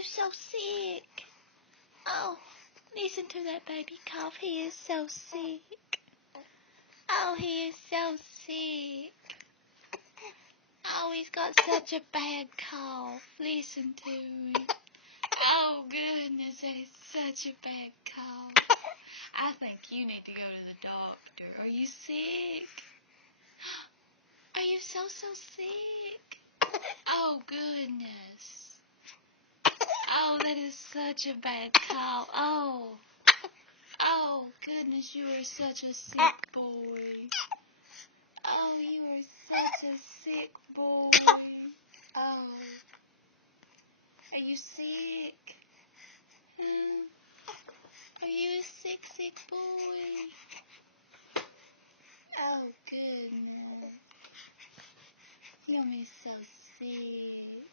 you so sick? Oh, listen to that baby cough. He is so sick. Oh, he is so sick. Oh, he's got such a bad cough. Listen to him. Oh, goodness, that is such a bad cough. I think you need to go to the doctor. Are you sick? Are you so sick? Oh, goodness. Oh, that is such a bad cough. Oh, goodness, you are such a sick boy. Oh, you are such a sick boy. Oh, are you sick? Are you a sick, sick boy? Oh, goodness. You're so sick.